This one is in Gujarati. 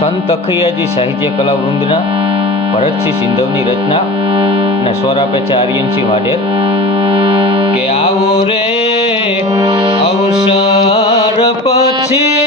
સંત અખૈયાજી સાહિત્ય કલા વૃંદના ભરતસિંહ સિંધવની રચના અને સ્વર આપે છે આર્યનસિંહ વાઢેર કે આવો રે અવસર પછી